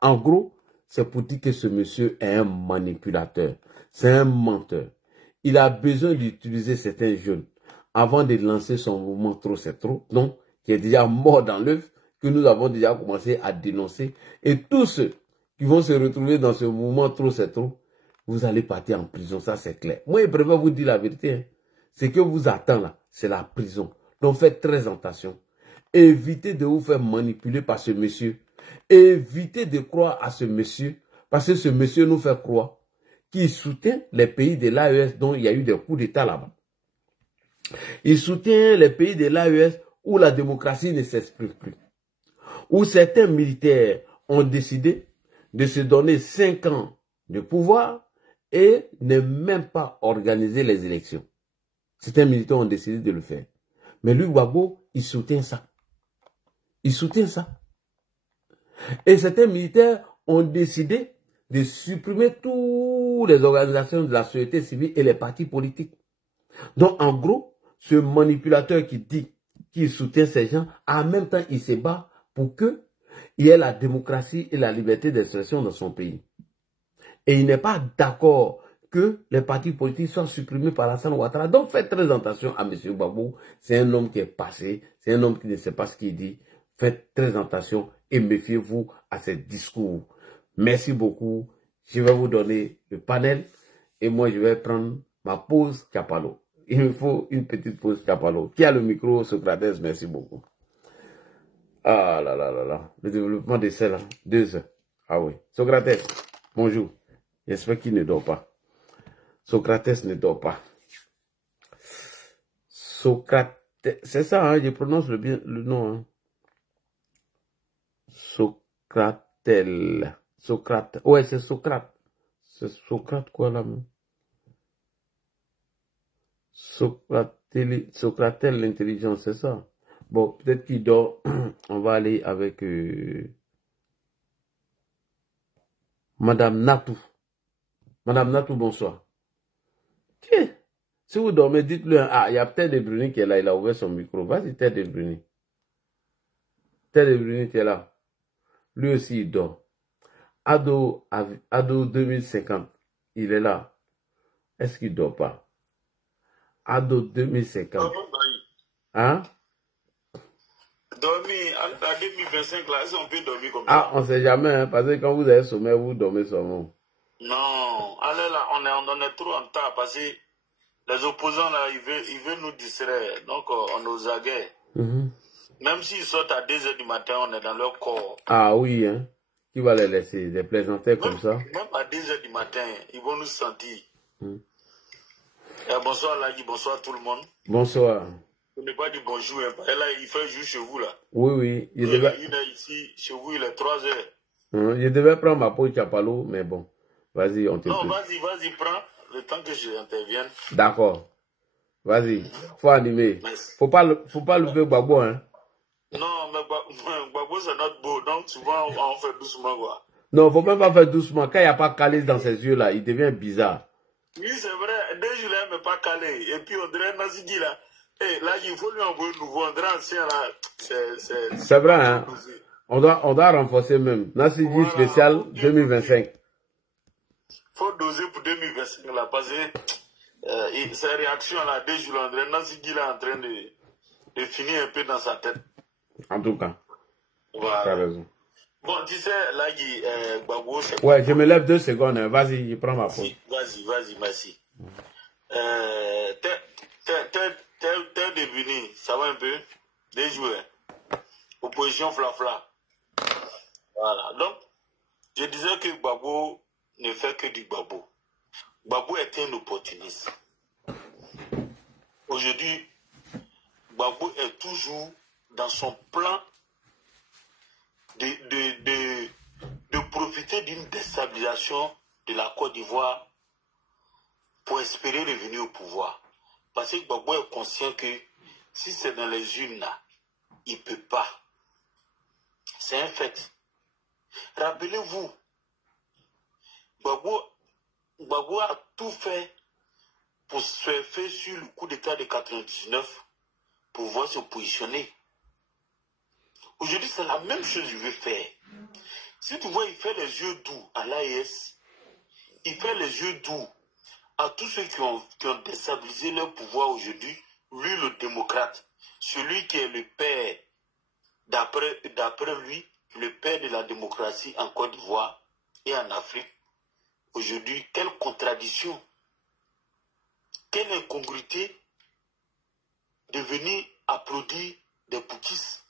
En gros, c'est pour dire que ce monsieur est un manipulateur. C'est un menteur. Il a besoin d'utiliser certains jeunes avant de lancer son mouvement Trop c'est trop, donc qui est déjà mort dans l'œuf, que nous avons déjà commencé à dénoncer. Et tous ceux qui vont se retrouver dans ce mouvement Trop c'est trop, vous allez partir en prison, ça c'est clair. Moi, je préfère vous dire la vérité. Hein. Ce que vous attend là, c'est la prison. Donc faites très attention. Évitez de vous faire manipuler par ce monsieur. Évitez de croire à ce monsieur, parce que ce monsieur nous fait croire qu'il soutient les pays de l'AES dont il y a eu des coups d'État là-bas. Il soutient les pays de l'AES où la démocratie ne s'exprime plus. Où certains militaires ont décidé de se donner 5 ans de pouvoir et ne même pas organiser les élections. Certains militaires ont décidé de le faire. Mais lui, Gbagbo, il soutient ça. Il soutient ça. Et certains militaires ont décidé de supprimer toutes les organisations de la société civile et les partis politiques. Donc, en gros, ce manipulateur qui dit qu'il soutient ces gens, en même temps, il se bat pour qu'il y ait la démocratie et la liberté d'expression dans son pays. Et il n'est pas d'accord que les partis politiques soient supprimés par Alassane Ouattara. Donc, faites très attention à M. Gbagbo. C'est un homme qui est passé. C'est un homme qui ne sait pas ce qu'il dit. Faites très attention et méfiez-vous à ces discours. Merci beaucoup. Je vais vous donner le panel et moi, je vais prendre ma pause Chapalo. Il me faut une petite pause Chapalo. Qui a le micro, Socrates? Merci beaucoup. Ah là là là là. Le développement de celle-là. 2 heures. Ah oui. Socrates, bonjour. J'espère qu'il ne dort pas. Socrates ne dort pas. Socrates, c'est ça, hein, je prononce le nom. Hein. Socratel. Socrate. Ouais, c'est Socrate. C'est Socrate quoi là même? Socratel l'intelligence, c'est ça. Bon, peut-être qu'il dort. On va aller avec Madame Natou. Madame Natou, bonsoir. Tiens, si vous dormez, dites-le. Ah, il y a peut-être de Bruni qui est là. Il a ouvert son micro. Vas-y, Ted de Bruni. Ted de Bruni, tu es là. Lui aussi, il dort. Ado 2050, il est là. Est-ce qu'il ne dort pas? Ado 2050. Hein? Dormir à 2025, là, est-ce qu'on peut dormir comme ça? Ah, on ne sait jamais, hein, parce que quand vous avez sommeil, vous dormez seulement. Non, allez là, on est trop en retard parce que les opposants là, ils veulent nous distraire. Donc, on nous aguette. Même s'ils sortent à 2 h du matin, on est dans leur corps. Ah oui, hein. Qui va les laisser, des plaisantins comme ça? Même à 2 h du matin, ils vont nous sentir. Bonsoir Lagi, bonsoir tout le monde. Bonsoir. On n'est pas dit bonjour, hein, parce que là, il fait jour chez vous là. Oui, oui. Il est ici, chez vous, il est 3 h. Je devais prendre ma pause Chapalo, mais bon. Vas-y, on te Non, vas-y, prends le temps que j'intervienne. D'accord. Vas-y. Faut animer. Faut pas louper Gbagbo, hein. Non, mais Gbagbo, c'est notre beau. Donc, souvent, on fait doucement, quoi. Non, faut même pas faire doucement. Quand il n'y a pas calé dans ses yeux, là, il devient bizarre. Oui, c'est vrai. 2 jours, il n'est pas calé. Et puis, on dirait Nazidi, là. Et là, il faut lui envoyer un nouveau. On dirait ancien, là. C'est vrai, hein. On doit renforcer même. Nazidi voilà, spécial 2025. Il faut doser pour 2025, là. Parce que ces réactions, là, 2 jours, on dirait Nazidi, là, en train de finir un peu dans sa tête. En tout cas. Voilà. Tu as raison. Bon, tu sais, là, Gbagbo, c'est... Ouais, je me lève 2 secondes. Hein. Vas-y, je prends ma pause. Vas-y, merci. T'es devenu, ça va un peu, des joueurs. Opposition flafla. Voilà. Donc, je disais que Gbagbo ne fait que du Gbagbo. Gbagbo est un opportuniste. Aujourd'hui, Gbagbo est toujours dans son plan de profiter d'une déstabilisation de la Côte d'Ivoire pour espérer revenir au pouvoir. Parce que Gbagbo est conscient que si c'est dans les urnes là, il ne peut pas. C'est un fait. Rappelez-vous, Gbagbo a tout fait pour surfer sur le coup d'État de 99 pour pouvoir se positionner. Aujourd'hui, c'est la même chose qu'il veut faire. Si tu vois, il fait les yeux doux à l'AES, il fait les yeux doux à tous ceux qui ont déstabilisé leur pouvoir aujourd'hui. Lui, le démocrate, celui qui est le père, d'après lui, le père de la démocratie en Côte d'Ivoire et en Afrique. Aujourd'hui, quelle contradiction, quelle incongruité de venir applaudir des poutistes.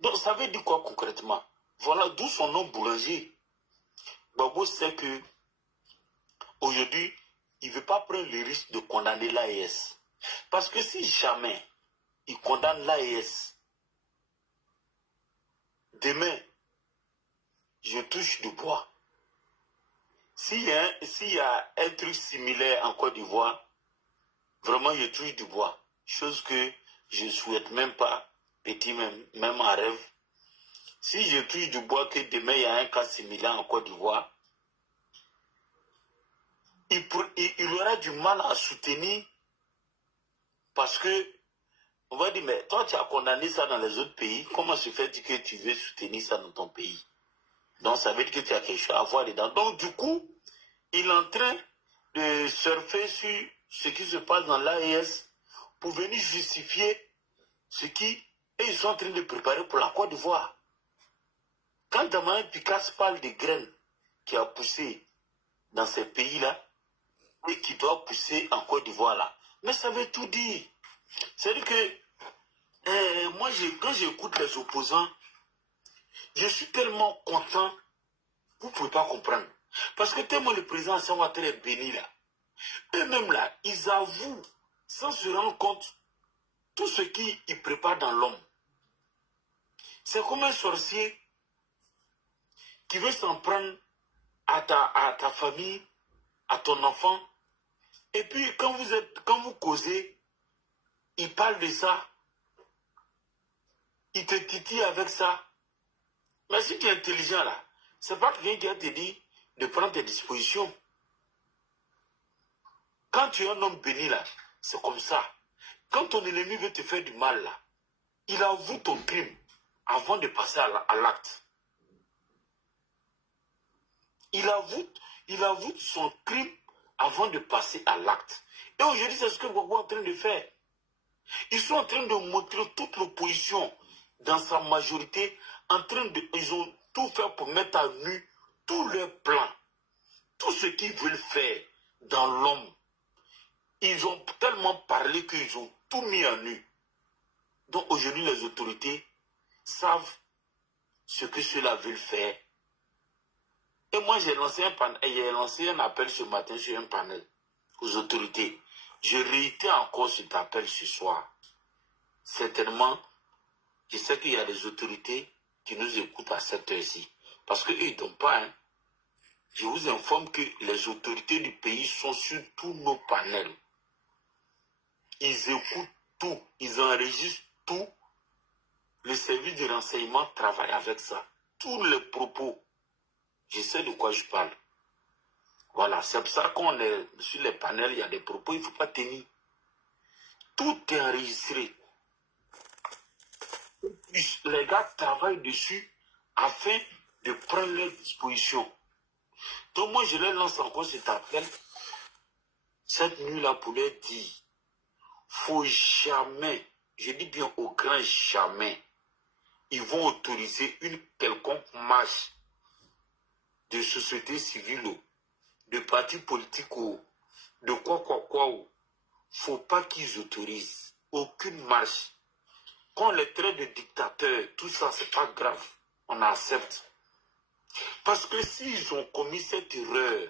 Donc, ça veut dire quoi concrètement? Voilà d'où son nom Boulanger. Gbagbo sait que aujourd'hui, il ne veut pas prendre le risque de condamner l'AES. Parce que si jamais il condamne l'AES, demain, je touche du bois. S'il y a un truc similaire en Côte d'Ivoire, vraiment je touche du bois. Chose que je ne souhaite même pas, petit même en rêve. Si je touche du bois que demain il y a un cas similaire en Côte d'Ivoire, il aura du mal à soutenir parce que on va dire, mais toi tu as condamné ça dans les autres pays, comment se fait-il que tu veux soutenir ça dans ton pays? Donc ça veut dire que tu as quelque chose à voir dedans. Donc du coup, il est en train de surfer sur ce qui se passe dans l'AES pour venir justifier ce qui ils sont en train de préparer pour la Côte d'Ivoire. Quand Damien Picasse parle des graines qui a poussé dans ces pays-là et qui doit pousser en Côte d'Ivoire là, mais ça veut tout dire. C'est-à-dire que moi, quand j'écoute les opposants, je suis tellement content, vous ne pouvez pas comprendre. Parce que tellement le président Alassane Ouattara est béni là. Eux-mêmes là, ils avouent, sans se rendre compte, tout ce qu'ils préparent dans l'homme. C'est comme un sorcier qui veut s'en prendre à ta famille, à ton enfant. Et puis quand vous causez, il parle de ça. Il te titille avec ça. Mais si tu es intelligent là, c'est pas quelqu'un qui a te dit de prendre tes dispositions. Quand tu es un homme béni là, c'est comme ça. Quand ton ennemi veut te faire du mal là, il avoue ton crime avant de passer à l'acte. Il avoue son crime avant de passer à l'acte. Et aujourd'hui, c'est ce que Gbagbo est en train de faire. Ils sont en train de montrer toute l'opposition dans sa majorité, ils ont tout fait pour mettre à nu tous leurs plans, tout ce qu'ils veulent faire dans l'homme. Ils ont tellement parlé qu'ils ont tout mis à nu. Donc aujourd'hui, les autorités savent ce que ceux-là veulent faire. Et moi, j'ai lancé un appel ce matin sur un panel aux autorités. Je réitère encore cet appel ce soir. Certainement, je sais qu'il y a des autorités qui nous écoutent à cette heure-ci. Parce qu'eux, ils ne donnent pas. Hein. Je vous informe que les autorités du pays sont sur tous nos panels. Ils écoutent tout. Ils enregistrent tout. Le service de renseignement travaille avec ça. Tous les propos. Je sais de quoi je parle. Voilà, c'est pour ça qu'on est sur les panels, il y a des propos, il ne faut pas tenir. Tout est enregistré. Les gars travaillent dessus afin de prendre leurs dispositions. Donc moi, je leur lance encore cet appel. Cette nuit-là, pour leur dire, faut jamais, je dis bien au grand jamais, ils vont autoriser une quelconque marche de société civile, de partis politiques, de quoi, faut pas qu'ils autorisent aucune marche. Quand on les traite de dictateurs, tout ça, c'est pas grave. On accepte. Parce que s'ils ont commis cette erreur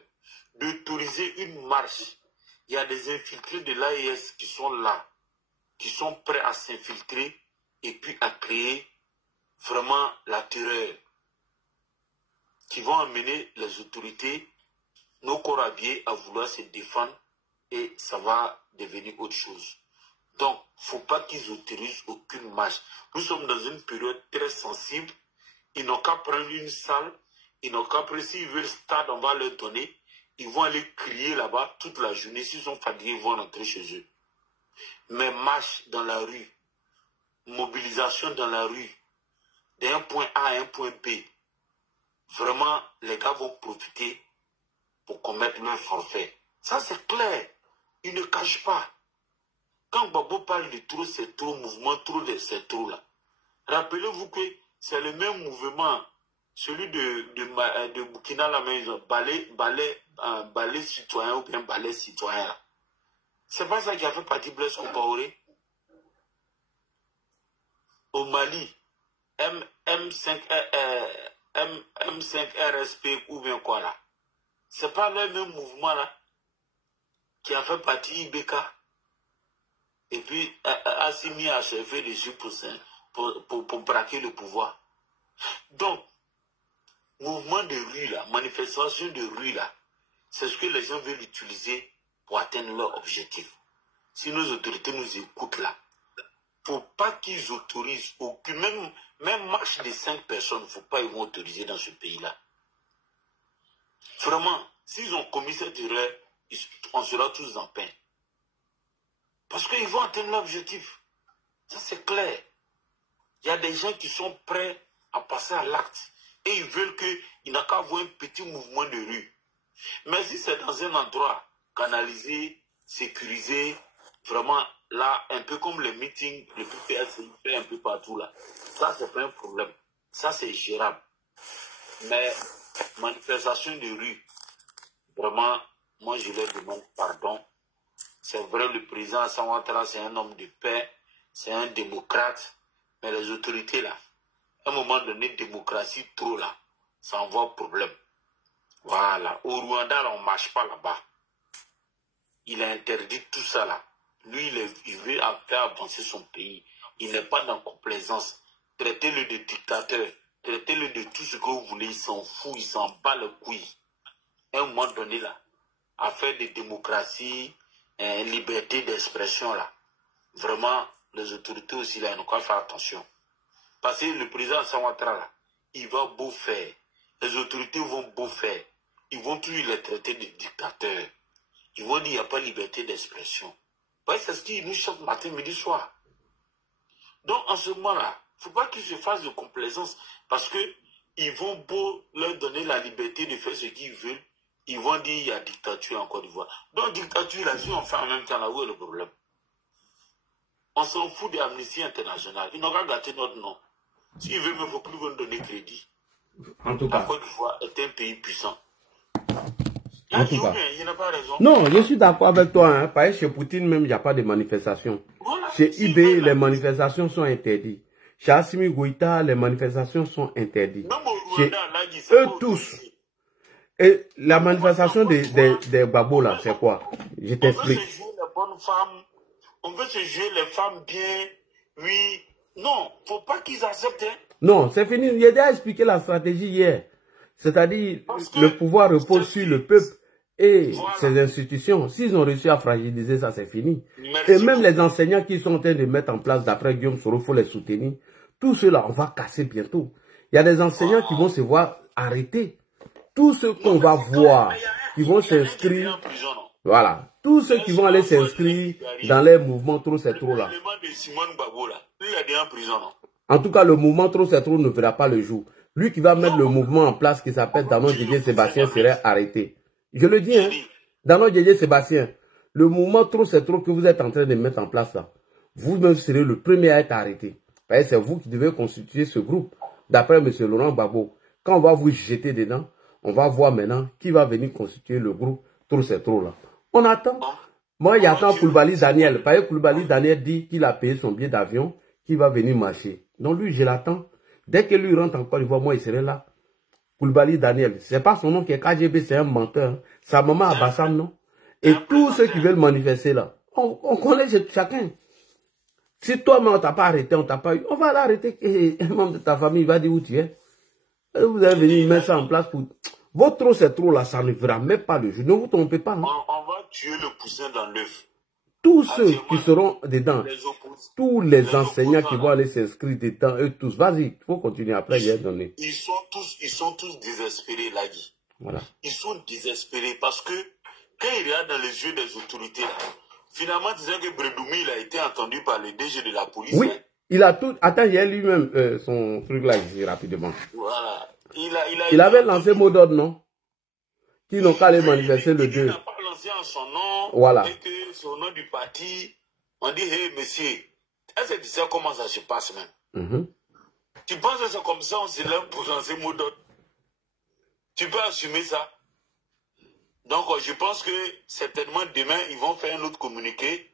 d'autoriser une marche, il y a des infiltrés de l'AES qui sont là, qui sont prêts à s'infiltrer et puis à créer vraiment la terreur, qui vont amener les autorités, nos corps habillés, à vouloir se défendre et ça va devenir autre chose. Donc, il ne faut pas qu'ils autorisent aucune marche. Nous sommes dans une période très sensible. Ils n'ont qu'à prendre une salle. Ils n'ont qu'à prendre, s'ils veulent stade, on va leur donner. Ils vont aller crier là-bas toute la journée. S'ils sont fatigués, ils vont rentrer chez eux. Mais marche dans la rue, mobilisation dans la rue, d'un point A à un point B, vraiment, les gars vont profiter pour commettre leur forfait. Ça, c'est clair. Ils ne cachent pas. Quand Gbagbo parle de trop, c'est trop, mouvement, trop, c'est trop là. Rappelez-vous que c'est le même mouvement, celui de Burkina la maison, balai citoyen ou bien balai citoyen. C'est pas ça qui a fait partie Blaise Compaoré. Au Mali, M5 RSP ou bien quoi là. C'est pas le même mouvement là qui a fait partie IBK. Et puis Assimi a servi dessus pour braquer le pouvoir. Donc, mouvement de rue là, manifestation de rue là, c'est ce que les gens veulent utiliser pour atteindre leur objectif. Si nos autorités nous écoutent là, il ne faut pas qu'ils autorisent aucune, même marche de 5 personnes, il ne faut pas qu'ils vont autoriser dans ce pays-là. Vraiment, s'ils ont commis cette erreur, on sera tous en paix. Parce qu'ils vont atteindre l'objectif. Ça, c'est clair. Il y a des gens qui sont prêts à passer à l'acte. Et ils veulent qu'il n'a qu'à avoir un petit mouvement de rue. Mais si c'est dans un endroit canalisé, sécurisé, vraiment, là, un peu comme les meetings, le PPS, il fait un peu partout là. Ça, c'est pas un problème. Ça, c'est gérable. Mais, manifestation de rue, vraiment, moi, je leur demande pardon. C'est vrai, le président Alassane Ouattara, c'est un homme de paix, c'est un démocrate. Mais les autorités, là, à un moment donné, démocratie trop, là, ça envoie problème. Voilà. Au Rwanda, là, on ne marche pas là-bas. Il a interdit tout ça, là. Lui, il veut faire avancer son pays. Il n'est pas dans complaisance. Traitez-le de dictateur. Traitez-le de tout ce que vous voulez. Il s'en fout, il s'en bat le couille. À un moment donné, là, affaire de démocratie, liberté d'expression, là. Vraiment, les autorités aussi, là, ils n'ont qu'à faire attention. Parce que le président Alassane Ouattara, là, il va beau faire. Les autorités vont beau faire. Ils vont toujours les traiter de dictateurs. Ils vont dire qu'il n'y a pas de liberté d'expression. C'est ce qu'ils nous chantent matin, midi, soir. Donc, en ce moment-là, il ne faut pas qu'ils se fassent de complaisance. Parce qu'ils vont beau leur donner la liberté de faire ce qu'ils veulent. Ils vont dire qu'il y a dictature en Côte d'Ivoire. Donc, dictature, là, si on fait en même temps, là, où est le problème? On s'en fout de l'Amnesty International. Ils n'ont qu'à gâter notre nom. S'ils veulent, il ne faut plus nous donner crédit. En tout cas. La Côte d'Ivoire est un pays puissant. En tout cas. Il n'a pas raison. Non, je suis d'accord avec toi. Hein. Parce que chez Poutine même, il n'y a pas de manifestation. Voilà, chez IB, les manifestations sont interdites. Chez Assimi Goïta, les manifestations sont interdites. Même au Rwanda, là, eux tous. Et la manifestation des babos là, c'est quoi? Je t'explique. On veut se jouer les bonnes femmes. On veut se jouer les femmes bien. Oui. Non, faut pas qu'ils acceptent. Hein. Non, c'est fini. J'ai déjà expliqué la stratégie hier. C'est-à-dire, le pouvoir repose sur le peuple et ses institutions. S'ils ont réussi à fragiliser ça, c'est fini. Merci et même beaucoup. Les enseignants qui sont en train de mettre en place, d'après Guillaume Soro, il faut les soutenir. Tout cela, on va casser bientôt. Il y a des enseignants qui vont se voir arrêtés. Tous ceux qu'on va voir, qui vont s'inscrire, voilà. Tous ceux qui vont aller s'inscrire dans les mouvements trop c'est trop là. En tout cas, le mouvement trop c'est trop ne verra pas le jour. Lui qui va mettre le mouvement en place qui s'appelle Dano Djedje Sébastien serait arrêté. Je le dis, hein. Dano Djedje Sébastien, le mouvement trop c'est trop que vous êtes en train de mettre en place là, vous-même serez le premier à être arrêté. C'est vous qui devez constituer ce groupe. D'après M. Laurent Gbagbo, quand on va vous jeter dedans, on va voir maintenant qui va venir constituer le groupe trop c'est trop là. On attend. Moi, j'attends Koulibaly Daniel. Parce que Koulibaly Daniel dit qu'il a payé son billet d'avion, qu'il va venir marcher. Donc lui, je l'attends. Dès que lui rentre en Côte d'Ivoire, moi, il serait là. Koulibaly Daniel. C'est pas son nom qui est KGB, c'est un menteur. Sa maman à Bassam, non? Et tous ceux qui veulent manifester là, on connaît chacun. Si toi-même, on t'a pas arrêté, on t'a pas eu, on va l'arrêter. Et un membre de ta famille va dire où tu es. Et vous allez venir mettre ça en place pour... Votre trop, c'est trop là, ça ne verra même pas le jour. Ne vous trompez pas. Hein? On va tuer le poussin dans l'œuf. Tous ceux qui seront dedans, tous les enseignants qui vont aller s'inscrire dedans, eux tous, vas-y, il faut continuer après, il y a donné. Ils sont tous désespérés, là, Guy. Voilà. Ils sont désespérés parce que quand ils regardent dans les yeux des autorités, là, finalement, tu sais que Bredoumi, il a été entendu par le DG de la police. Oui, hein? Il a tout. Attends, il y a lui-même son truc là ici rapidement. Voilà. Il avait lancé mot d'ordre, non? Qui n'ont qu'à aller manifester le 2. Il n'a pas lancé en son nom. Voilà. Et que son nom du parti, on dit, hey, monsieur, est-ce que tu sais comment ça se passe même? Tu penses que c'est comme ça, on se lève pour lancer mot d'ordre? Tu peux assumer ça? Donc, je pense que certainement demain, ils vont faire un autre communiqué.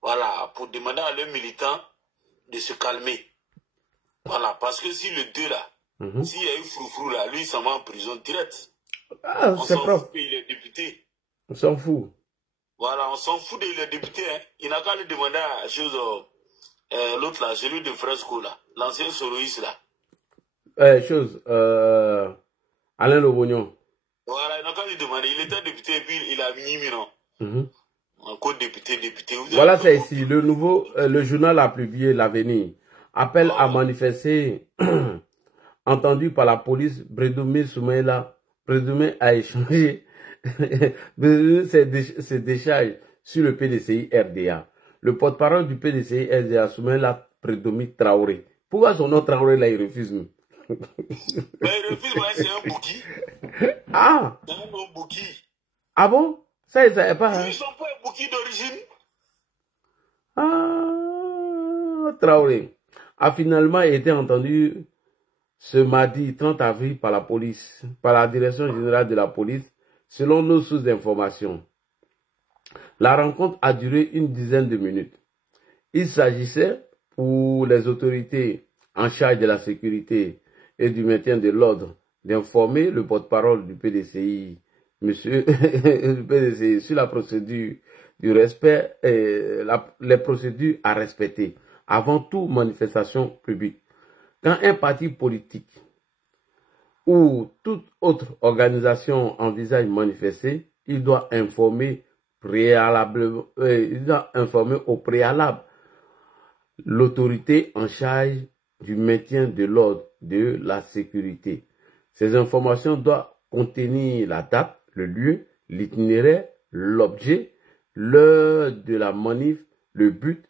Voilà, pour demander à leurs militants de se calmer. Voilà, parce que si le 2 là, s'il y a eu froufrou là, lui, il s'en va en prison direct. Ah, on c'est s'en propre. fout qu'il est député. On s'en fout. Voilà, on s'en fout qu'il est député. Hein. Il n'a qu'à lui demander à l'autre là, celui de Fresco là, l'ancien soroïste là. Alain Lobognon. Voilà, il n'a qu'à lui demander. Il était député et puis il a mis non. Encore député. Voilà, c'est ici. Le nouveau, le journal a publié l'Avenir. Appel à manifester, entendu par la police, Bredoumé Soumaïla, présumé à échanger ses décharges sur le PDCI RDA. Le porte-parole du PDCI RDA, Soumaïla Bredoumé Traoré. Pourquoi son nom Traoré là, il refuse? Mais il refuse, c'est un bouki. Ah! C'est un nom bouki. Ah bon? Ça, ils ne savaient pas. Hein? Ils ne sont pas un bouki d'origine. Ah, Traoré a finalement été entendu ce mardi 30 avril par la police, par la direction générale de la police, selon nos sources d'information. La rencontre a duré une dizaine de minutes. Il s'agissait pour les autorités en charge de la sécurité et du maintien de l'ordre d'informer le porte-parole du PDCI, monsieur le PDCI, sur la procédure du respect et les procédures à respecter avant toute manifestation publique. Quand un parti politique ou toute autre organisation envisage manifester, il doit informer au préalable l'autorité en charge du maintien de l'ordre, de la sécurité. Ces informations doivent contenir la date, le lieu, l'itinéraire, l'objet, l'heure de la manif. Le but,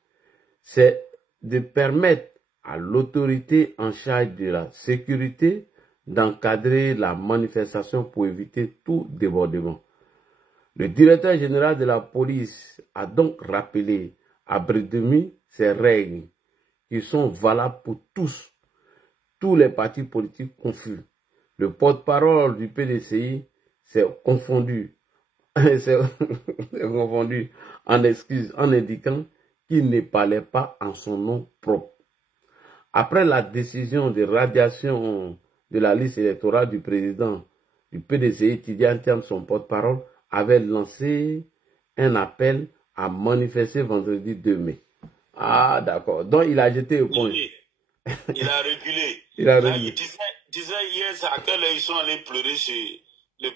c'est de permettre à l'autorité en charge de la sécurité d'encadrer la manifestation pour éviter tout débordement. Le directeur général de la police a donc rappelé à Bredoumé ces règles qui sont valables pour tous les partis politiques confus. Le porte-parole du PDCI s'est confondu, en excuse, en indiquant qu'il ne parlait pas en son nom propre. Après la décision de radiation de la liste électorale du président du PDCI, Tidiane Thiam, son porte-parole, avait lancé un appel à manifester vendredi 2 mai. Ah, d'accord. Donc, il a jeté au point. Il a reculé. Il a reculé. Tu sais, hier, à quelle heure ils sont allés pleurer chez le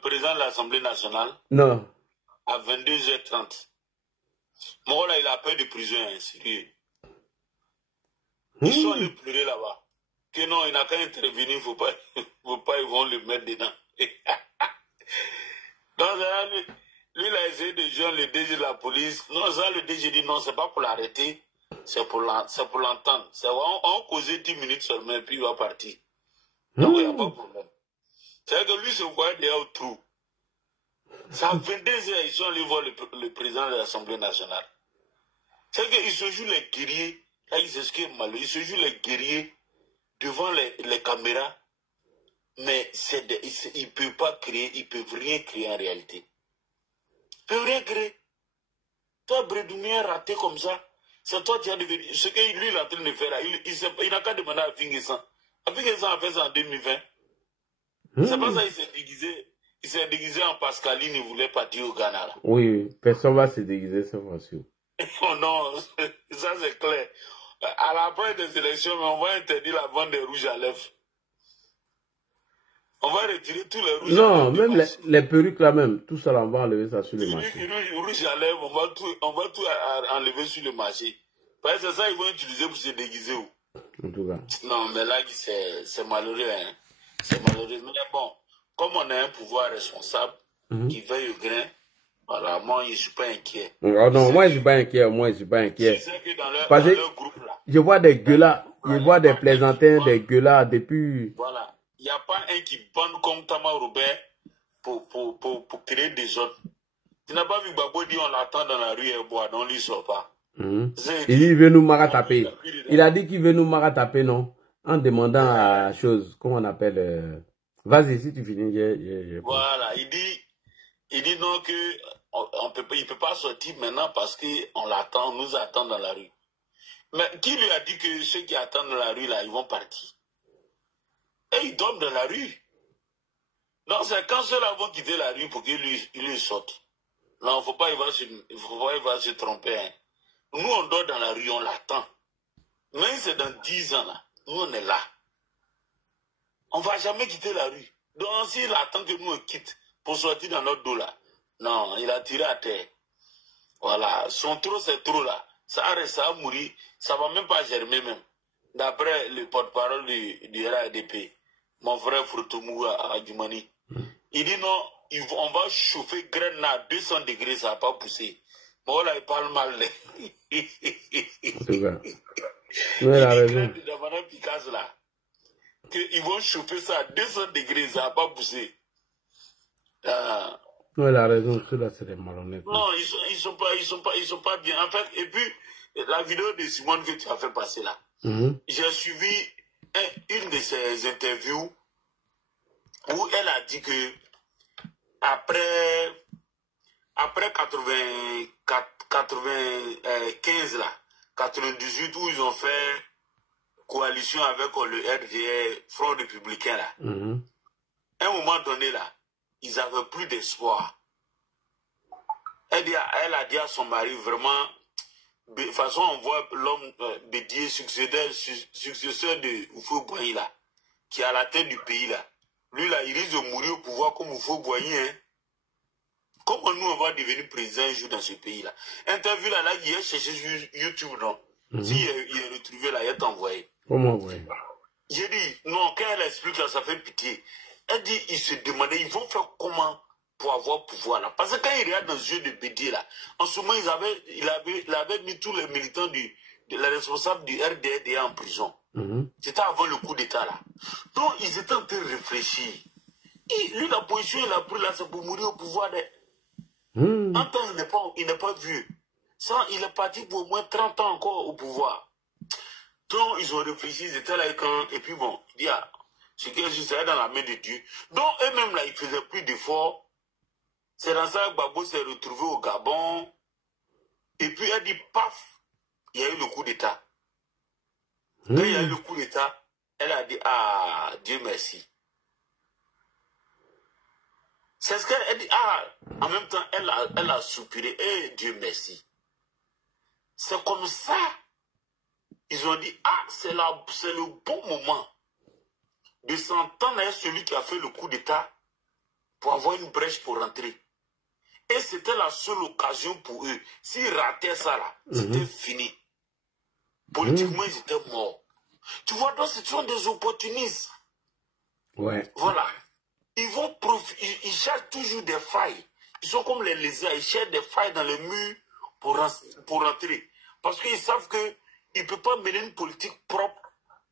président de l'Assemblée nationale? Non. À 22h30. Moi, là, il a peur de prison, hein, sérieux. Ils sont allés pleurer là-bas. Que non, il n'a qu'à intervenir, faut pas, ils vont le mettre dedans. Donc, lui, il a essayé de joindre le DG de la police. Non, ça, le DG dit non, c'est pas pour l'arrêter, c'est pour l'entendre. On causait 10 minutes seulement, et puis il va partir. Donc, il n'y a pas de problème. C'est que lui se voit déjà au trou. Ça a 22h, ils sont allés voir le président de l'Assemblée nationale. C'est qu'ils se jouent les guerriers. Là, ils s'excusent mal. Ils se jouent les guerriers devant les caméras. Mais ils ne peuvent pas créer, ils ne peuvent rien créer en réalité. Ils ne peuvent rien créer. Toi, Bredoumé a raté comme ça. C'est toi qui as devenu. Ce que lui, il est en train de faire là, il n'a qu'à demander à Finguessan. Finguessan a fait ça en 2020. C'est pas ça, il s'est déguisé en Pascaline, il voulait partir au Ghana là. Oui, personne va se déguiser cette fois-ci. Oh non, ça c'est clair. À la fin des élections, on va interdire la vente des rouges à lèvres. On va retirer tous les rouges à lèvres. Non, même les perruques là même, tout ça là, on va enlever ça sur le marché. Rouge à lèvres, on va tout enlever sur le marché. Parce que c'est ça qu'ils vont utiliser pour se déguiser. En tout cas. Non, mais là, c'est malheureux. Hein. C'est malheureux. Mais bon, comme on a un pouvoir responsable qui veille au grain, Voilà, moi, je ne suis pas inquiet. Oh non, moi, je ne suis pas inquiet. Moi, je ne suis pas inquiet. Je sais que dans leur, Parce dans que leur groupe, là, je vois des gueulards, je vois des plaisantins, des gueulards depuis... Voilà. Il n'y a pas un qui bande comme Tama Robert pour créer des autres. Tu n'as pas vu Babo dire on l'attend dans la rue et boit, non, il ne sort pas. Il veut nous marataper. Il a dit qu'il veut nous marataper, non? En demandant à chose, comment on appelle... Vas-y, si tu finis. Voilà, il dit non que il peut pas sortir maintenant parce qu'on l'attend, on nous attend dans la rue. Mais qui lui a dit que ceux qui attendent dans la rue, là, ils vont partir? Et ils dorment dans la rue. Non, c'est quand ceux-là vont quitter la rue pour qu'ils lui sortent. Non, il ne faut pas il va se tromper. Hein. Nous, on dort dans la rue, on l'attend. Même c'est dans 10 ans, là, nous, on est là. On ne va jamais quitter la rue. Donc, s'il attend que nous, on quitte pour sortir dans notre dos, là, non, il a tiré à terre. Voilà, son trop, c'est trop, là. Ça va mourir, ça ne va même pas germer, même. D'après le porte-parole du RADP, mon frère Frutomou à Djumani, il dit non, on va chauffer graine à 200 degrés, ça ne va pas pousser. Bon, là, il parle mal. C'est vrai. Il a raison. Ils vont chauffer ça à 200 degrés, ça ne va pas pousser. Non, il a raison, ceux-là, c'est des malhonnêtes. Non, ils sont pas bien. En fait, et puis, la vidéo de Simone que tu as fait passer là, j'ai suivi une de ses interviews où elle a dit que après 95 là, 98 où ils ont fait coalition avec le RDR, Front républicain là, à un moment donné là, ils n'avaient plus d'espoir. Elle a dit à son mari vraiment, de toute façon on voit l'homme Bédier, successeur de Oufou Boigny là, qui est à la tête du pays là. Lui là, il risque de mourir au pouvoir comme Oufou Boigny. Hein. Comment nous on va devenir président un jour dans ce pays là? Interview là, il a cherché sur YouTube, non? Si il est retrouvé là, il est envoyé. Comment envoyé? J'ai dit, non, quand elle explique là, ça fait pitié. Elle dit, il se demandait, ils vont faire comment pour avoir pouvoir là? Parce que quand il regarde dans les yeux de Bédier là, en ce moment, il avait mis tous les militants les responsables du RDR en prison. C'était avant le coup d'État là. Donc, ils étaient en train de réfléchir. Et lui, la position, il a pris là, c'est pour mourir au pouvoir. En temps, il n'est pas vieux. Ça, il est parti pour au moins 30 ans encore au pouvoir. Donc, ils ont réfléchi, ils étaient là et puis bon, il dit, ah, ce que je serais dans la main de Dieu. Donc, eux-mêmes là, ils faisaient plus d'efforts. C'est dans ça que Gbagbo s'est retrouvé au Gabon. Et puis, elle dit, paf, il y a eu le coup d'État. Quand il y a eu le coup d'État, elle a dit, ah, Dieu merci. C'est ce qu'elle dit, ah, en même temps, elle a soupiré, eh, Dieu merci. C'est comme ça. Ils ont dit, ah, c'est le bon moment de s'entendre avec celui qui a fait le coup d'État pour avoir une brèche pour rentrer. Et c'était la seule occasion pour eux. S'ils rataient ça là, c'était fini. Politiquement, ils étaient morts. Tu vois, donc ce sont des opportunistes. Ouais. Voilà. Ils cherchent toujours des failles. Ils sont comme les lézards, ils cherchent des failles dans le mur pour rentrer. Parce qu'ils savent qu'ils ne peuvent pas mener une politique propre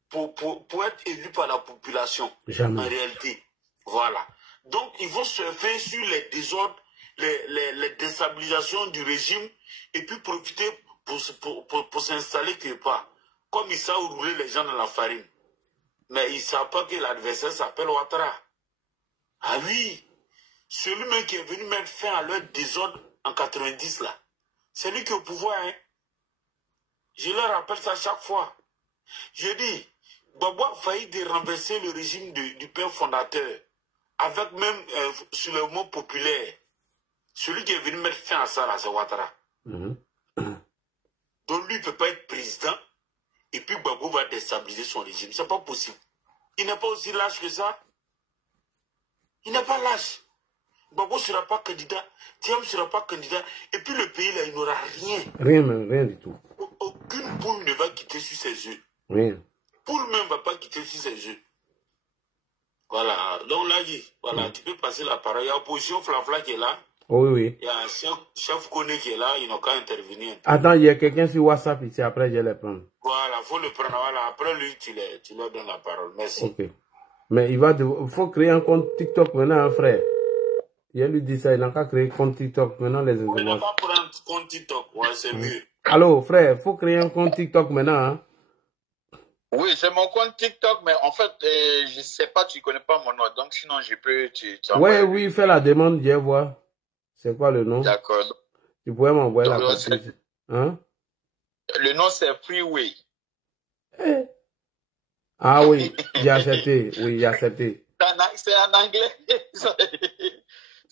pour être élu par la population. Jamais. En réalité. Voilà. Donc, ils vont surfer sur les désordres, les déstabilisations du régime et puis profiter pour s'installer quelque part. Comme ils savent rouler les gens dans la farine. Mais ils ne savent pas que l'adversaire s'appelle Ouattara. Ah oui, celui-même qui est venu mettre fin à leur désordre en 90 là, c'est lui qui est au pouvoir. Hein. Je leur rappelle ça chaque fois. Je dis, Gbagbo a failli de renverser le régime du père fondateur, avec même sur le mot populaire. Celui qui est venu mettre fin à ça là, c'est Ouattara. Donc lui, il ne peut pas être président, et puis Gbagbo va déstabiliser son régime. Ce n'est pas possible. Il n'est pas aussi lâche que ça. Il n'est pas lâche. Gbagbo ne sera pas candidat, Thiam ne sera pas candidat, et puis le pays là, il n'aura rien. Rien du tout. Aucune poule ne va quitter sur ses œufs. Rien. Poule même ne va pas quitter sur ses œufs. Voilà, donc là, voilà, tu peux passer la parole. Il y a l'opposition Flafla qui est là. Oui, oui. Il y a un chef connu qui est là, ils n'ont qu'à intervenir. Attends, il y a quelqu'un sur WhatsApp ici, après je vais les prendre. Voilà, il faut le prendre. Voilà. Après lui, tu leur donnes la parole. Merci. Ok. Mais il faut créer un compte TikTok maintenant, hein, frère. Il lui dit ça, il n'a qu'à créer un compte TikTok maintenant, les Il n'a informations. pas prendre un compte TikTok, ouais, c'est mieux. Allô, frère, il faut créer un compte TikTok maintenant, hein. Oui, c'est mon compte TikTok, mais en fait, je sais pas, tu connais pas mon nom, donc sinon je peux... Ouais, oui, fais la demande, je vais voir. C'est quoi le nom? D'accord. Tu pourrais m'envoyer la copie. Hein? Le nom, c'est Freeway. Ah oui, j'ai accepté. Oui, j'ai accepté. C'est en anglais.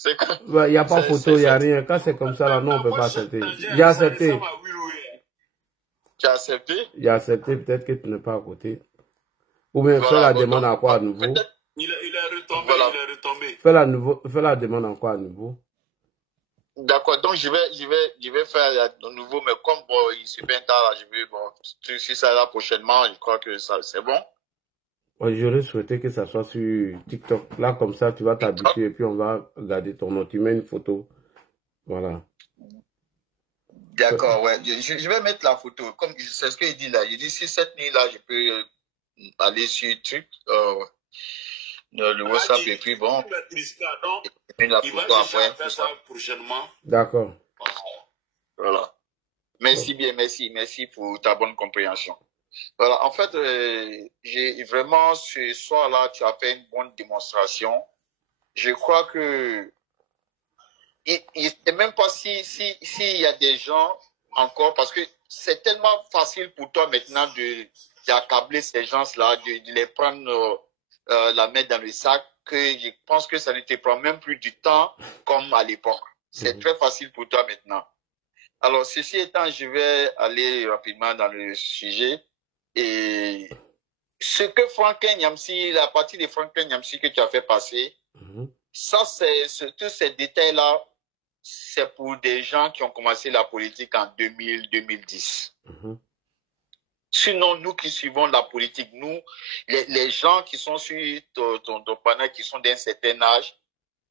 Il n'y a pas photo, il n'y a rien. Quand c'est comme ça, là, non, on ne peut pas accepter. J'ai accepté. Tu as accepté? J'ai accepté, peut-être que tu n'es pas à côté. Ou bien fais la demande à quoi à nouveau? Il est retombé, voilà. Il est retombé. Fais la demande en quoi à nouveau? D'accord, donc je vais faire à nouveau, mais comme bon, il se bien tard, là, si ça là prochainement, je crois que ça c'est bon. J'aurais souhaité que ça soit sur TikTok. Là, comme ça, tu vas t'habituer et puis on va regarder ton nom. Tu mets une photo. Voilà. D'accord, ouais. Je vais mettre la photo. Comme c'est ce qu'il dit là. Il dit si cette nuit-là, je peux aller sur le WhatsApp et puis bon. Et la photo après. Faire ça prochainement. D'accord. Voilà. Merci bien, merci pour ta bonne compréhension. Voilà, en fait, j'ai vraiment ce soir-là, tu as fait une bonne démonstration. Je crois que il ne même pas s'il y a des gens encore, parce que c'est tellement facile pour toi maintenant d'accabler ces gens-là, de les prendre la main dans le sac, que je pense que ça ne te prend même plus du temps comme à l'époque. C'est très facile pour toi maintenant. Alors, ceci étant, je vais aller rapidement dans le sujet. Et ce que Franklin Nyamsi, la partie de Franklin Nyamsi que tu as fait passer, ça, tous ces détails-là, c'est pour des gens qui ont commencé la politique en 2000-2010. Sinon, nous qui suivons la politique, nous, les gens qui sont sur ton panel, qui sont d'un certain âge,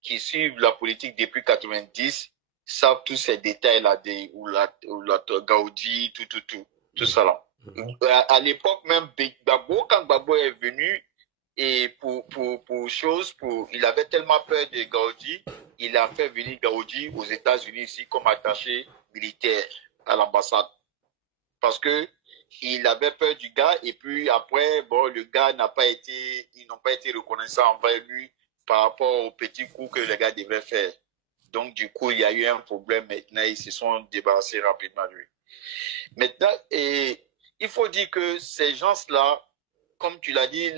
qui suivent la politique depuis 90, savent tous ces détails-là, ou la Gaudi, tout ça là. À l'époque même, Gbagbo, quand Gbagbo est venu, et il avait tellement peur de Gaudi, il a fait venir Gaudi aux États-Unis ici comme attaché militaire à l'ambassade. Parce que il avait peur du gars, et puis après, bon, le gars ils n'ont pas été reconnaissants envers lui par rapport aux petits coups que les gars devaient faire. Donc, du coup, il y a eu un problème maintenant, ils se sont débarrassés rapidement de lui. Maintenant, il faut dire que ces gens-là, comme tu l'as dit,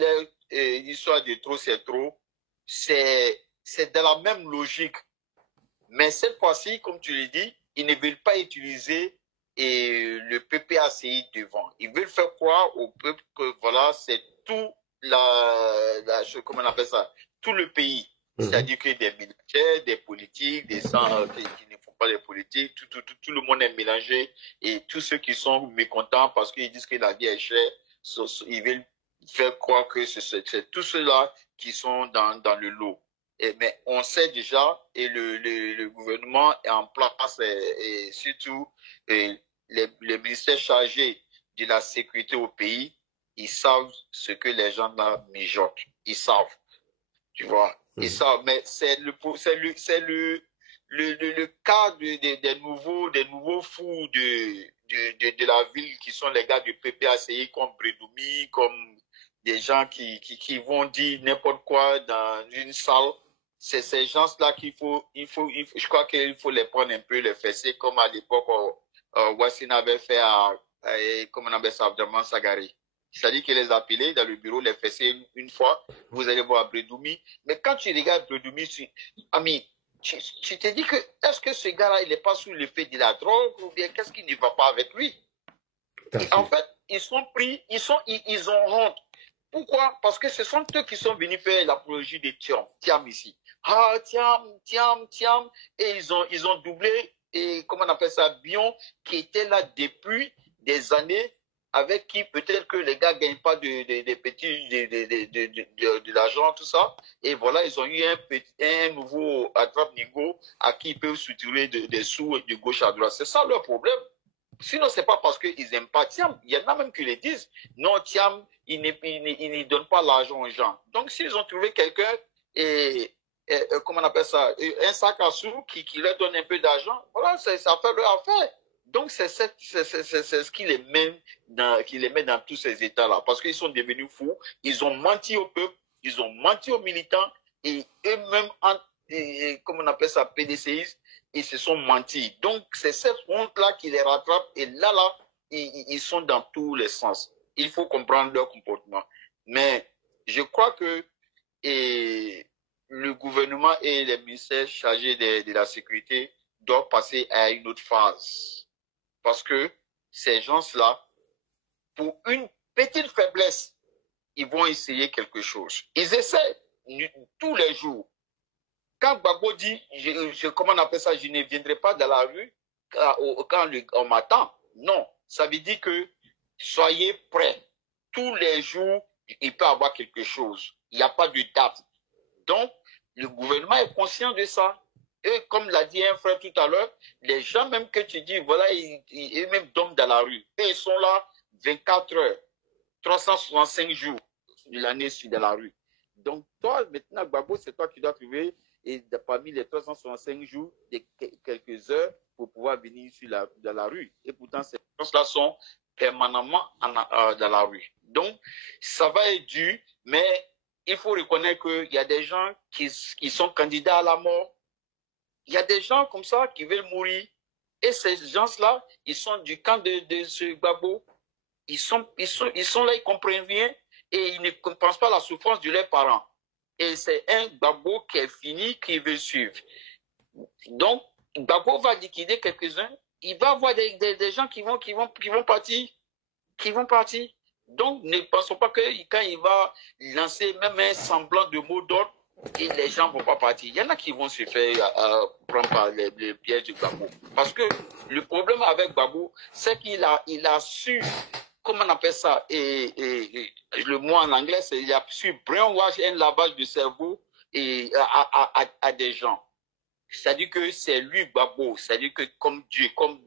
l'histoire de trop, c'est trop. C'est de la même logique. Mais cette fois-ci, comme tu l'as dit, ils ne veulent pas utiliser le PPACI devant. Ils veulent faire croire au peuple que voilà, c'est tout comment on appelle ça, tout le pays. C'est-à-dire que des militaires, des politiques, des gens qui ne font pas des politiques, tout le monde est mélangé, et tous ceux qui sont mécontents parce qu'ils disent que la vie est chère, ils veulent faire croire que c'est tous ceux-là qui sont dans le lot. Mais on sait déjà, et le gouvernement est en place, et surtout les ministères chargés de la sécurité au pays, ils savent ce que les gens là mijotent. Ils savent. Tu vois, et ça, mais c'est le cas des nouveaux fous de la ville qui sont les gars du PPACI comme Bredoumi, comme des gens qui vont dire n'importe quoi dans une salle. C'est ces gens-là je crois qu'il faut les prendre un peu, les fesser, comme à l'époque, Wassine avait fait comme on appelle ça, Abdelman Sagari. C'est-à-dire qu'il les a appelés dans le bureau, les fesser une fois, vous allez voir Bredoumi. Mais quand tu regardes Bredoumi, ami, tu te dis que, est-ce que ce gars-là, il n'est pas sous l'effet de la drogue, ou bien qu'est-ce qui ne va pas avec lui? En fait, ils sont pris, ils ont honte. Pourquoi? Parce que ce sont eux qui sont venus faire l'apologie de Thiam ici. Ah, Thiam. Et ils ont doublé, et comment on appelle ça, Bion, qui était là depuis des années. avec qui peut-être que les gars ne gagnent pas de l'argent, tout ça. Et voilà, ils ont eu un nouveau attrape-nigo à qui ils peuvent soutirer des sous de gauche à droite. C'est ça leur problème. Sinon, c'est pas parce qu'ils n'aiment pas Thiam. Il y en a même qui le disent. Non, Thiam, il ne donne pas l'argent aux gens. Donc, s'ils ont trouvé quelqu'un comment on appelle ça, un sac à sous qui leur donne un peu d'argent, voilà, ça fait leur affaire. Donc, c'est ce qui les met dans tous ces états-là. Parce qu'ils sont devenus fous. Ils ont menti au peuple. Ils ont menti aux militants. Et eux-mêmes, comment on appelle ça, PDCistes, ils se sont mentis. Donc, c'est cette honte-là qui les rattrape. Et là, ils sont dans tous les sens. Il faut comprendre leur comportement. Mais je crois que le gouvernement et les ministères chargés de la sécurité doivent passer à une autre phase. Parce que ces gens-là, pour une petite faiblesse, ils vont essayer quelque chose. Ils essaient tous les jours. Quand Gbagbo dit, comment on appelle ça, je ne viendrai pas dans la rue quand on m'attend. Non, ça veut dire que soyez prêts. Tous les jours, il peut y avoir quelque chose. Il n'y a pas de date. Donc, le gouvernement est conscient de ça. Et comme l'a dit un frère tout à l'heure, les gens même que tu dis, voilà, ils même dorment dans la rue. Et ils sont là 24 heures, 365 jours de l'année dans la rue. Donc, toi, maintenant, Gbagbo, c'est toi qui dois trouver, et parmi les 365 jours, quelques heures pour pouvoir venir dans la rue. Et pourtant, ces gens-là sont permanemment dans la rue. Donc, ça va être dur, mais il faut reconnaître qu'il y a des gens qui sont candidats à la mort. Il y a des gens comme ça qui veulent mourir. Et ces gens-là, ils sont du camp de ce Gbagbo. Ils sont là, ils comprennent rien et ils ne pensent pas la souffrance de leurs parents. Et c'est un Gbagbo qui est fini, qui veut suivre. Donc, Gbagbo va liquider quelques-uns. Il va avoir des gens qui vont partir. Qui vont partir. Donc, ne pensons pas que quand il va lancer même un semblant de mot d'ordre, et les gens ne vont pas partir. Il y en a qui vont se faire prendre par les pièges de Gbagbo. Parce que le problème avec Gbagbo, c'est qu'il a su, comment on appelle ça, et le mot en anglais, c'est il a su brainwash, un lavage de cerveau à des gens. C'est-à-dire que c'est lui Gbagbo. C'est-à-dire que comme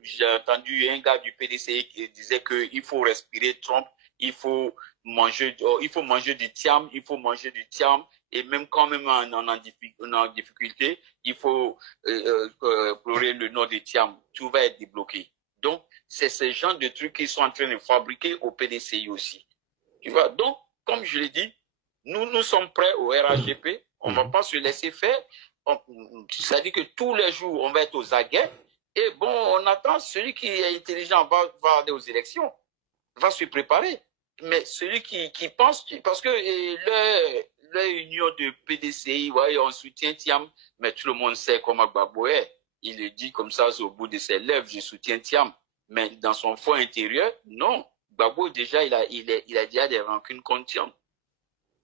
j'ai entendu un gars du PDC qui disait qu'il faut respirer Trump, il faut manger du Thiam, et même quand même on en difficulté, il faut pleurer le nom de Thiam. Tout va être débloqué. Donc, c'est ce genre de trucs qu'ils sont en train de fabriquer au PDCI aussi. Tu vois? Donc, comme je l'ai dit, nous sommes prêts au RHGP. On ne va pas se laisser faire. C'est-à-dire que tous les jours, on va être aux aguets. Et bon, on attend celui qui est intelligent va aller aux élections, va se préparer. Mais celui qui pense, parce que leur union de PDCI, ouais, on soutient Thiam, mais tout le monde sait comment Gbagbo est. Il le dit comme ça au bout de ses lèvres, je soutiens Thiam. Mais dans son fond intérieur, non. Gbagbo, déjà, il a déjà des rancunes contre Thiam.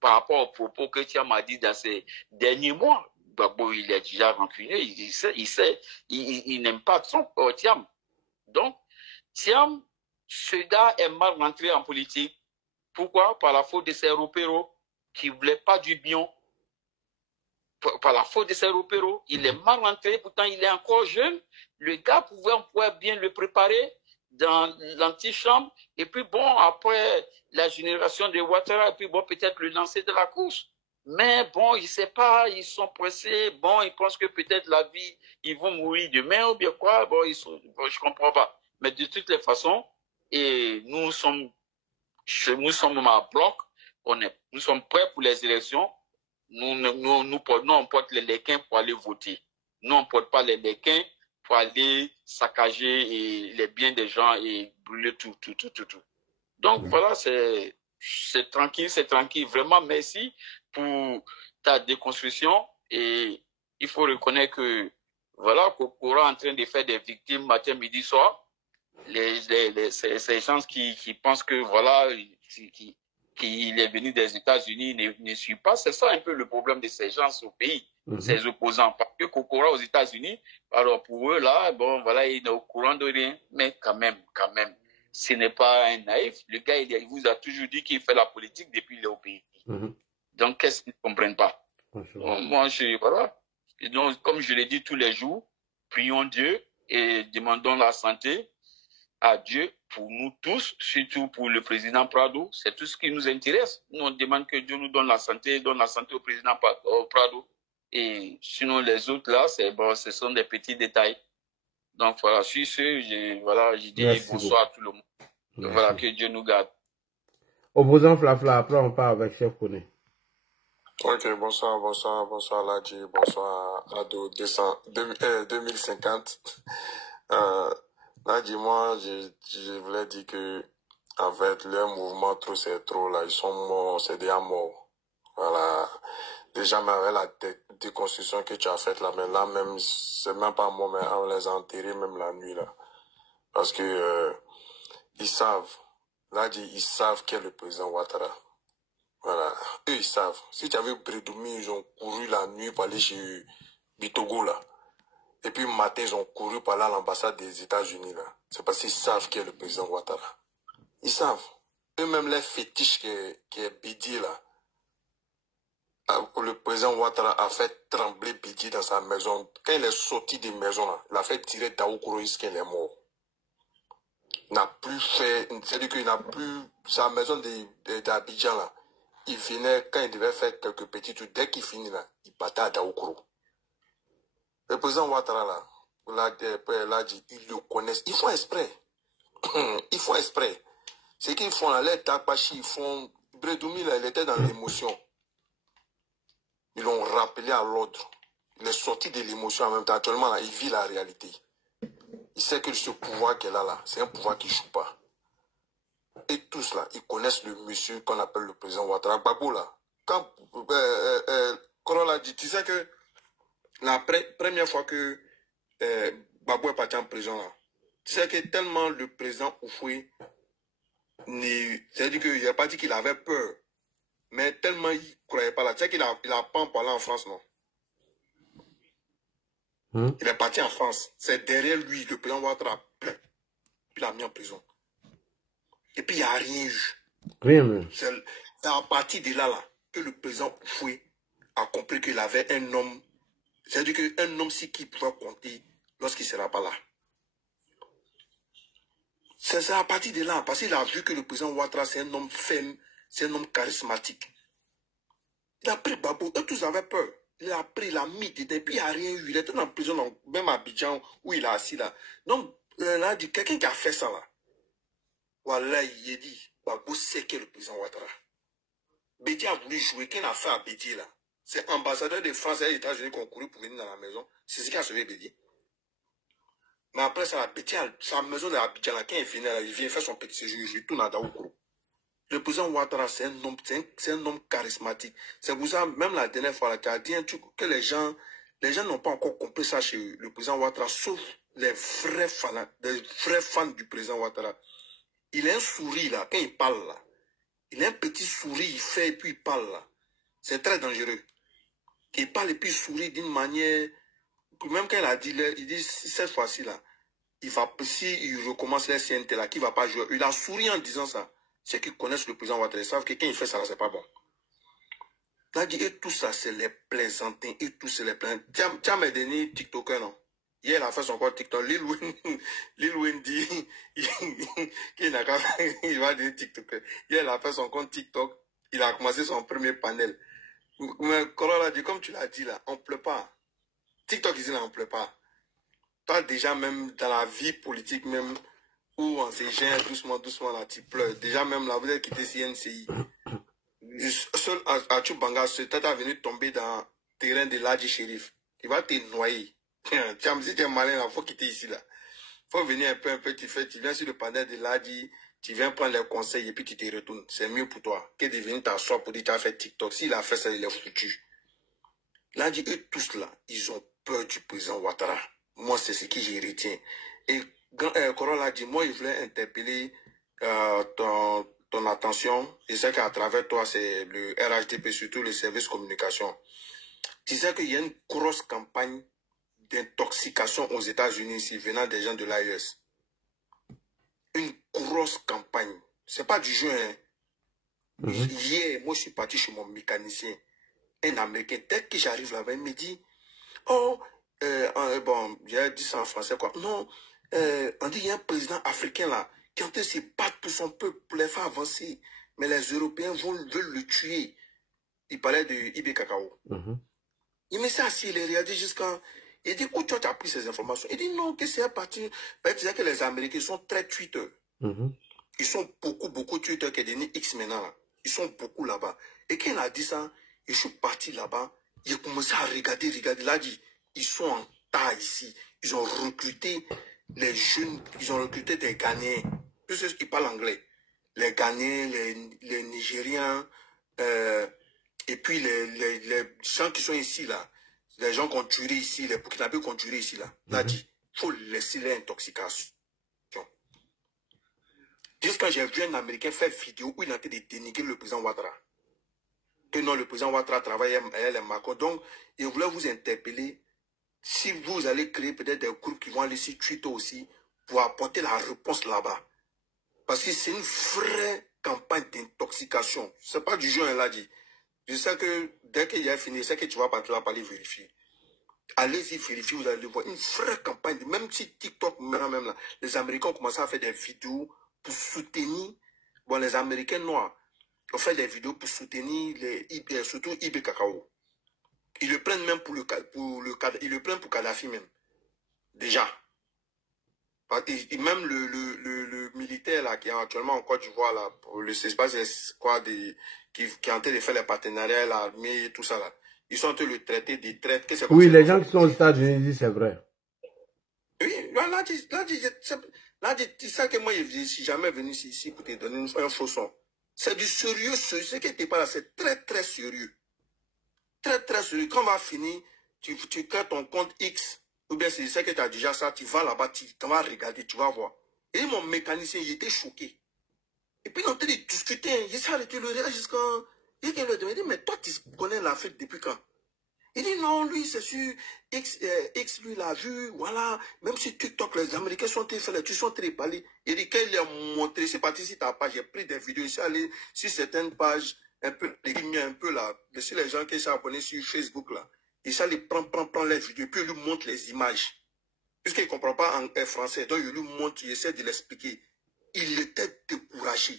Par rapport aux propos que Thiam a dit dans ces derniers mois. Gbagbo, il est déjà rancunier, il n'aime pas Thiam. Donc, Thiam, ce gars est mal rentré en politique. Pourquoi? Par la faute de ses repéros qui ne voulaient pas du bien. Par la faute de ses repéros, il est mal rentré, pourtant il est encore jeune. Le gars pouvait bien le préparer dans l'antichambre. Et puis bon, après la génération de Ouattara, et puis bon, peut-être le lancer de la course. Mais bon, je ne sais pas, ils sont pressés. Bon, ils pensent que peut-être la vie, ils vont mourir demain ou bien quoi. Bon, je ne comprends pas. Mais de toutes les façons, et nous sommes à bloc. Nous sommes prêts pour les élections. Nous on porte les léquins pour aller voter. Nous, on ne porte pas les léquins pour aller saccager les biens des gens et brûler tout. Donc, voilà, c'est tranquille. Vraiment, merci pour ta déconstruction. Et il faut reconnaître que, voilà, Kokora est en train de faire des victimes matin, midi, soir. Ces gens qui pensent que, voilà, qu'il est venu des États-Unis ne suit pas. C'est ça un peu le problème de ces gens au pays, ces opposants. Parce que Kokora aux États-Unis, alors pour eux, là, bon, voilà, il est au courant de rien. Mais quand même, ce n'est pas un naïf. Le gars, il vous a toujours dit qu'il fait la politique depuis qu'il est au pays. Donc, qu'est-ce qu'ils ne comprennent pas? Moi, voilà. Et donc, comme je l'ai dit tous les jours, prions Dieu et demandons la santé à Dieu pour nous tous, surtout pour le président Prado. C'est tout ce qui nous intéresse. Nous, on demande que Dieu nous donne la santé au président Prado. Et sinon, les autres, là, bon, ce sont des petits détails. Donc, voilà, sur ce, je dis Merci bonsoir beaucoup. à tout le monde. Donc, voilà, que Dieu nous garde. Opposant Flafla, après on part avec Chef Kone. Ok, bonsoir Ladji, bonsoir Ado 2050. Ladji, moi, je voulais dire que, en fait, leur mouvement trop c'est trop, là, ils sont morts, c'est déjà mort. Voilà. Déjà, mais avec la déconstruction que tu as faite là, mais là même, c'est même pas mort, mais on les a enterrés même la nuit, là. Parce que, ils savent, Ladji, ils savent qui est le président Ouattara. Voilà, eux ils savent. Si tu avais Bredoumi, ils ont couru la nuit pour aller chez Bitogo là. Et puis matin, ils ont couru par là à l'ambassade des États-Unis là. C'est parce qu'ils savent qui est le président Ouattara. Ils savent. Eux-mêmes les fétiches qui est Bidi là. Le président Ouattara a fait trembler Bidi dans sa maison. Quand il est sorti des maisons là, il a fait tirer Daoukoro jusqu'à il est mort. Il n'a plus fait, c'est-à-dire qu'il n'a plus sa maison d'Abidjan là. Il venait, quand il devait faire quelques petits trucs, dès qu'il finit là, il battait à Daoukro. Le président Ouattara là, ils le connaissent. Ils font exprès. Ils font exprès. C'est qu'ils font là, les Takpachi, ils font... Bredoumi là, il était dans l'émotion. Ils l'ont rappelé à l'ordre. Il est sorti de l'émotion en même temps. Actuellement là, il vit la réalité. Il sait que ce pouvoir qu'elle a là, c'est un pouvoir qui ne joue pas. Et tous là, ils connaissent le monsieur qu'on appelle le président Ouattara. Gbagbo là, quand Korola a dit, tu sais que la première fois que Gbagbo est parti en prison là, tu sais que tellement le président Oufoué, c'est-à-dire qu'il n'a pas dit qu'il avait peur, mais tellement il ne croyait pas là. Tu sais qu'il a pas en parlant en France, non? Il est parti en France. C'est derrière lui, le président Ouattara, puis il l'a mis en prison. Et puis, il n'y a rien eu. Rien même. C'est à partir de là, que le président Oufoué a compris qu'il avait un homme. C'est-à-dire qu'un homme si qui pouvait compter lorsqu'il ne sera pas là. C'est à partir de là, parce qu'il a vu que le président Ouattara, c'est un homme ferme, c'est un homme charismatique. Il a pris Babo, eux tous avaient peur. Il a pris, il a mis dedans, et puis il n'y a rien eu. Il était en prison, même à Abidjan, où il est assis là. Donc, là, quelqu'un qui a fait ça là. Voilà, il a dit, Babo sait que le président Ouattara. Bédi a voulu jouer, qu'est-ce qu'il a fait à Bédi là? C'est ambassadeur de France et des États-Unis qui ont couru pour venir dans la maison. C'est ce qui a sauvé Bédi. Mais après ça, Bédi, sa maison de Abidjan là, quand il venait là, il vient faire son petit séjour, il retourne à Daoukro. Le président Ouattara, c'est un homme charismatique. C'est pour ça, même la dernière fois, tu as dit un truc que les gens n'ont pas encore compris ça chez le président Ouattara, sauf les vrais fans du président Ouattara. Il a un sourire là, quand il parle là. Il a un petit sourire, il fait et puis il parle là. C'est très dangereux. Il parle et puis il sourit d'une manière... Même quand il a dit, il dit cette fois-ci là, si il recommence les CNT là, qu'il ne va pas jouer. Il a souri en disant ça. Ceux qui connaissent le président Ouattara savent que quand il fait ça, c'est pas bon. Là, dit, et tout ça, c'est les plaisantins, et tout, c'est les plaisantins. Tiens, mes derniers TikTokers, non? Hier, il a fait son compte TikTok. Lil Wayne dit, qu'il n'a qu'à faire, il va dire TikToker. Hier, il a fait son compte TikTok. Il a commencé son premier panel. Mais Corolla dit, comme tu l'as dit là, on ne pleut pas. TikTok ici, là, on ne pleut pas. Toi, déjà, même dans la vie politique, même, où on se gère doucement, là, tu pleures. Déjà, même là, vous êtes quitté CNCI. Seul à Tchoubanga, ce tata est venu tomber dans le terrain de Ladji Chérif. Il va te noyer. Si tu es malin, il faut quitter ici, là. Il faut venir un peu, tu viens sur le panel de Ladji, tu viens prendre les conseils et puis tu te retournes. C'est mieux pour toi que de venir t'asseoir pour dire que tu as fait TikTok. S'il a fait ça, il est foutu. Ladji, eux tous là, ils ont peur du président Ouattara. Moi, c'est ce que j'y retiens. Et Corolla a dit, moi, je voulais interpeller ton attention. Je sais qu'à travers toi, c'est le RHDP, surtout le service communication. Tu sais qu'il y a une grosse campagne d'intoxication aux États-Unis ici, venant des gens de l'AES. Une grosse campagne. C'est pas du jeu, hein. Hier, moi, je suis parti chez mon mécanicien, un Américain. Dès que j'arrive là-bas, il me dit, oh, bon, j'ai dit ça en français, quoi. Non, on dit, il y a un président africain là, qui est en train de se battre pour son peuple, pour les faire avancer. Mais les Européens veulent le tuer. Il parlait de Ibe Kakao. Il met ça assis, il est regardé jusqu'à... Il dit, où tu as pris ces informations? Il dit, non, que c'est à partir... C'est-à-dire que les Américains sont très Twitter. Ils sont beaucoup Twitter qui est devenu X maintenant. Là. Ils sont beaucoup là-bas. Et quand il a dit ça, je suis parti là-bas. Il a commencé à regarder. Là, dit, ils sont en tas ici. Ils ont recruté les jeunes, ils ont recruté des Ghanéens. Tous ceux qui parlent anglais. Les Ghanéens, les Nigériens, et puis les gens qui sont ici, là. Les gens qui ont tué ici, les Burkinabés qui ont tué ici, là. Là, dit, il faut laisser l'intoxication. Juste quand j'ai vu un Américain faire vidéo où il a été de dénigrer le président Ouattara. Que non, le président Ouattara travaille à les Macron. Donc, il voulait vous interpeller. Si vous allez créer peut-être des groupes qui vont aller sur Twitter aussi pour apporter la réponse là-bas. Parce que c'est une vraie campagne d'intoxication. Ce n'est pas du jeu, elle a dit. Je sais que dès qu'il a fini, je sais que tu vas pas aller vérifier. Allez-y vérifier, vous allez voir. Une vraie campagne. Même si TikTok, même là, les Américains ont commencé à faire des vidéos pour soutenir, bon, les Américains noirs ont fait des vidéos pour soutenir surtout Ibe Kakao. Ils le prennent même ils le prennent pour Kadhafi même. Déjà. Et même le militaire là, qui est actuellement en Côte d'Ivoire là, pour le CESPAS, quoi, qui est en train de faire les partenariats, l'armée et tout ça là. Ils sont en train de le traiter des traites. Oui, les gens qui sont aux États-Unis disent c'est vrai. Oui, là, tu sais que moi, je suis jamais venu ici pour te donner un faux son. C'est du sérieux, ce qui n'était pas là, c'est très sérieux. Très sérieux. Quand on va finir, tu crées ton compte X, ou bien c'est ça que tu as déjà ça, tu vas là-bas, tu vas regarder, tu vas voir. Et mon mécanicien, il était choqué. Et puis, on t'a dit discuter, il s'est arrêté, le regard jusqu'à... Il dit, mais toi, tu connais l'Afrique depuis quand? Il dit non, lui, c'est sur X, lui, l'a vu, voilà. Même sur TikTok, les Américains sont très faits, ils sont très parlés. Il dit qu'il a montré, c'est parti sur ta page, j'ai pris des vidéos, il s'est allé sur certaines pages, un peu là, sur les gens qui sont abonnés sur Facebook, là. Il s'est allé prendre les vidéos, puis il lui montre les images. Puisqu'il ne comprend pas en français, donc il lui montre, il essaie de l'expliquer. Il était découragé.